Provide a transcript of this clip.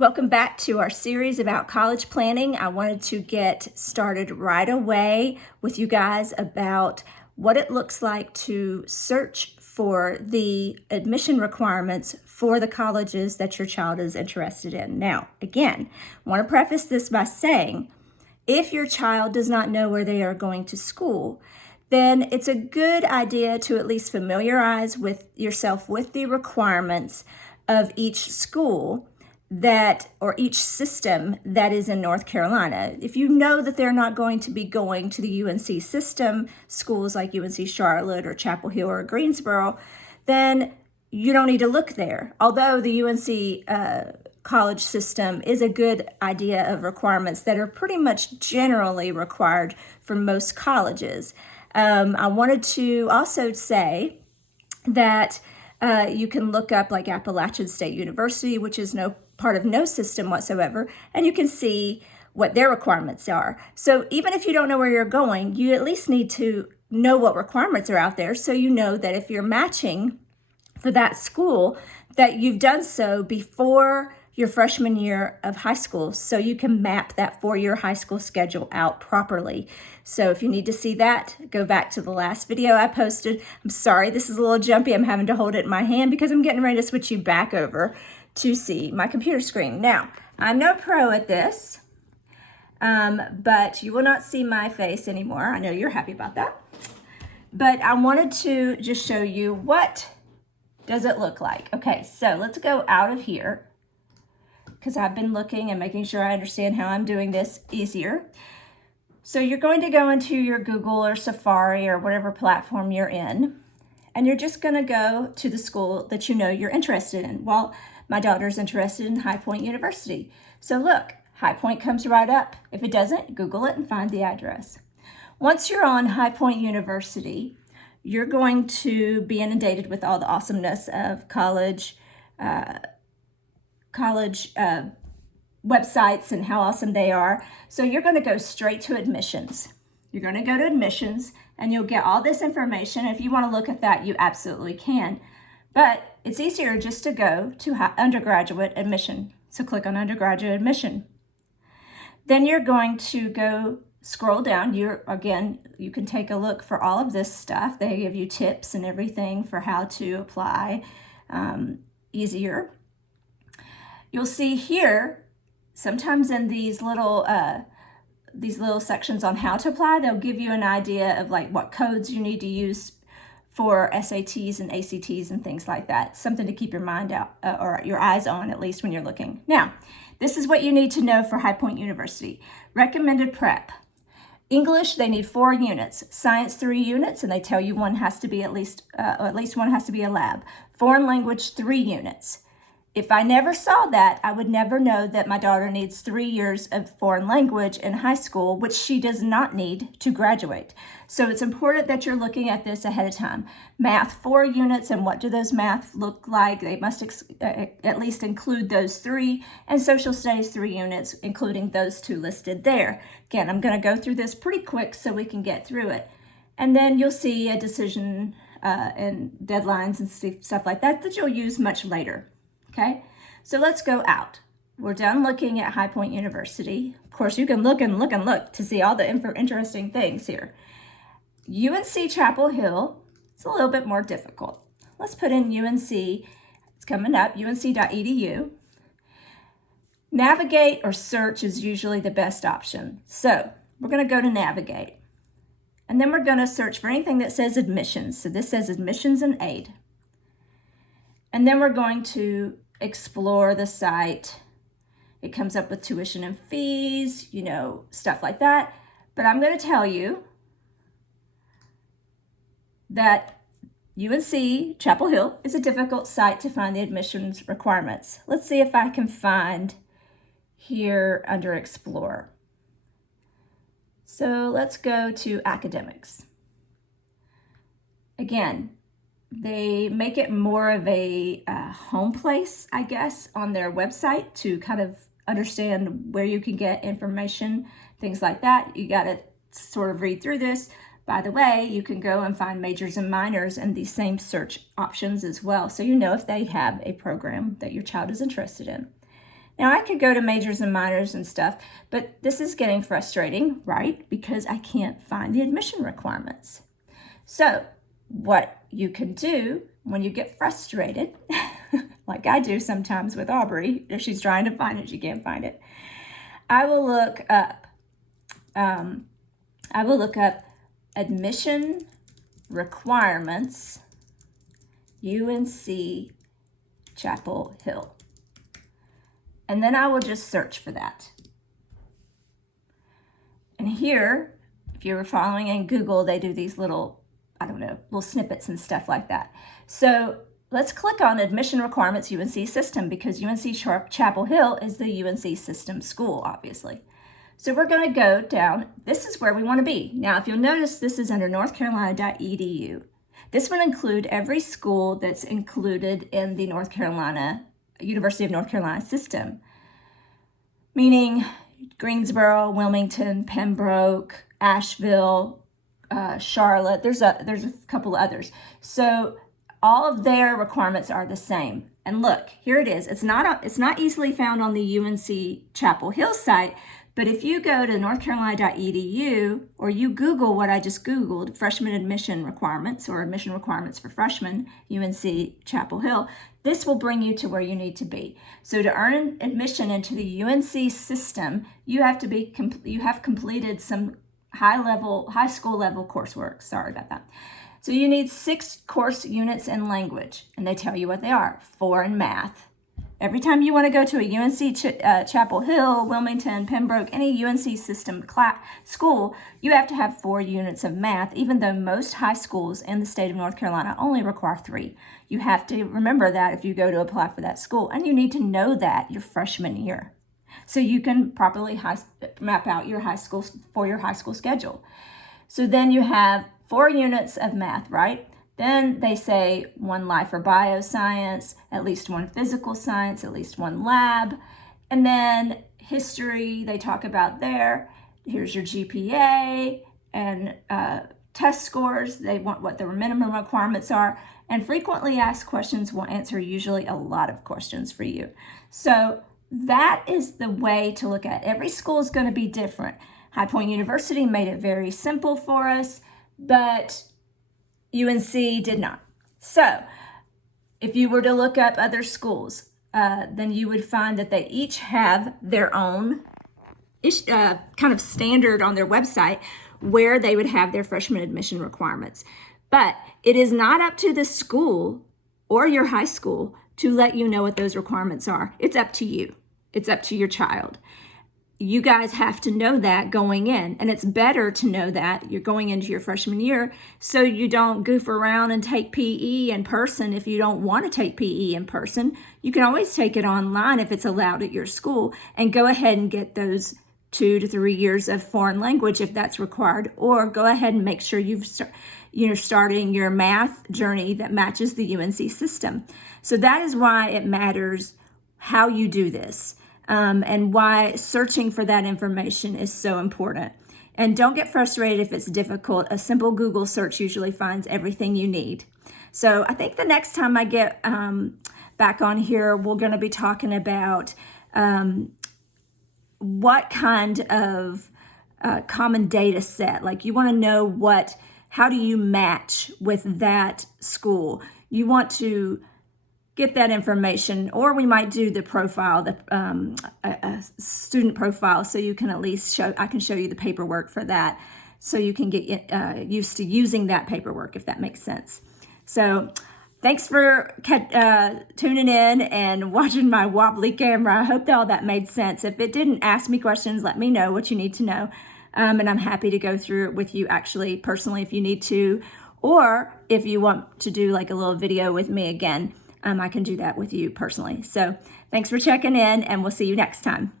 Welcome back to our series about college planning. I wanted to get started right away with you guys about what it looks like to search for the admission requirements for the colleges that your child is interested in. Now, again, I want to preface this by saying, if your child does not know where they are going to school, then it's a good idea to at least familiarize yourself with the requirements of each school or each system that is in North Carolina. If you know that they're not going to be going to the UNC system, schools like UNC Charlotte or Chapel Hill or Greensboro, then you don't need to look there. Although the UNC college system is a good idea of requirements that are pretty much generally required for most colleges. I wanted to also say that you can look up like Appalachian State University, which is part of no system whatsoever, and you can see what their requirements are. So even if you don't know where you're going, you at least need to know what requirements are out there, so you know that if you're matching for that school, that you've done so before your freshman year of high school, so you can map that 4-year high school schedule out properly. So if you need to see that, go back to the last video I posted. I'm sorry, this is a little jumpy. I'm having to hold it in my hand because I'm getting ready to switch you back over to see my computer screen. Now, I'm no pro at this, but you will not see my face anymore. I know you're happy about that. But I wanted to just show you what does it look like. Okay, so let's go out of here because I've been looking and making sure I understand how I'm doing this easier. So you're going to go into your Google or Safari or whatever platform you're in, and you're just going to go to the school that you know you're interested in. Well, my daughter's interested in High Point University. So look, High Point comes right up. If it doesn't, Google it and find the address. Once you're on High Point University, you're going to be inundated with all the awesomeness of college websites and how awesome they are. So you're going to go straight to admissions. You're going to go to admissions and you'll get all this information. If you want to look at that, you absolutely can. But it's easier just to go to undergraduate admission. So click on undergraduate admission. Then you're going to go scroll down. You can take a look for all of this stuff. They give you tips and everything for how to apply easier. You'll see here, sometimes in these little sections on how to apply, they'll give you an idea of like what codes you need to use for SATs and ACTs and things like that. Something to keep your mind out or your eyes on, at least when you're looking. Now, this is what you need to know for High Point University. Recommended prep. English, they need 4 units. Science, 3 units, and they tell you one has to be at least one has to be a lab. Foreign language, 3 units. If I never saw that, I would never know that my daughter needs 3 years of foreign language in high school, which she does not need to graduate. So it's important that you're looking at this ahead of time. Math, 4 units, and what do those math look like? They must at least include those 3, and social studies, 3 units, including those 2 listed there. Again, I'm going to go through this pretty quick so we can get through it. And then you'll see a decision and deadlines and stuff like that you'll use much later. Okay, so let's go out. We're done looking at High Point University. Of course, you can look and look and look to see all the interesting things here. UNC Chapel Hill, it's a little bit more difficult. Let's put in UNC, it's coming up, unc.edu. Navigate or search is usually the best option. So we're going to go to navigate. And then we're going to search for anything that says admissions. So this says admissions and aid. And then we're going to explore the site. It comes up with tuition and fees, stuff like that. But I'm going to tell you that UNC Chapel Hill is a difficult site to find the admissions requirements. Let's see if I can find here under Explore. So let's go to academics. Again, they make it more of a home place, I guess, on their website to kind of understand where you can get information, things like that. You got to sort of read through this. By the way, you can go and find majors and minors in these same search options as well, so you know if they have a program that your child is interested in. Now I could go to majors and minors and stuff, but this is getting frustrating, right? Because I can't find the admission requirements. So what you can do when you get frustrated, like I do sometimes with Aubrey, if she's trying to find it, she can't find it. I will look up admission requirements, UNC Chapel Hill. And then I will just search for that. And here, if you were following in Google, they do these little, little snippets and stuff like that. So let's click on admission requirements UNC system, because UNC Chapel Hill is the UNC system school, obviously. So we're going to go down. This is where we want to be. Now, if you'll notice, this is under northcarolina.edu. This would include every school that's included in the University of North Carolina system, meaning Greensboro, Wilmington, Pembroke, Asheville, Charlotte. There's a couple others. So all of their requirements are the same. And look, here it is. It's not easily found on the UNC Chapel Hill site, but if you go to northcarolina.edu or you Google what I just Googled, freshman admission requirements or admission requirements for freshmen, UNC Chapel Hill, this will bring you to where you need to be. So to earn admission into the UNC system, you have completed some high school level coursework. Sorry about that. So you need 6 course units in language, and they tell you what they are. 4 in math. Every time you want to go to a UNC Chapel Hill, Wilmington, Pembroke, any UNC system school, you have to have 4 units of math, even though most high schools in the state of North Carolina only require 3. You have to remember that if you go to apply for that school, and you need to know that your freshman year, so you can properly map out your high school schedule. So then you have 4 units of math, right? Then they say 1 life or bioscience, at least 1 physical science, at least 1 lab. And then history, they talk about there. Here's your GPA and test scores. They want what the minimum requirements are. And frequently asked questions will answer usually a lot of questions for you. So that is the way to look at it. Every school is going to be different. High Point University made it very simple for us, but UNC did not. So if you were to look up other schools, then you would find that they each have their own kind of standard on their website where they would have their freshman admission requirements. But it is not up to the school or your high school to let you know what those requirements are. It's up to you. It's up to your child. You guys have to know that going in, and it's better to know that you're going into your freshman year so you don't goof around and take PE in person. If you don't want to take PE in person, you can always take it online if it's allowed at your school, and go ahead and get those 2 to 3 years of foreign language if that's required, or go ahead and make sure you're starting your math journey that matches the UNC system. So that is why it matters how you do this. And why searching for that information is so important. And don't get frustrated if it's difficult. A simple Google search usually finds everything you need. So I think the next time I get back on here, we're going to be talking about what kind of common data set. Like you want to know how do you match with that school? You want to get that information, or we might do the profile, a student profile, so you can at least I can show you the paperwork for that, so you can get used to using that paperwork, if that makes sense. So thanks for tuning in and watching my wobbly camera. I hope all that made sense. If it didn't, ask me questions, let me know what you need to know, and I'm happy to go through it with you actually personally if you need to, or if you want to do like a little video with me again. I can do that with you personally. So thanks for checking in, and we'll see you next time.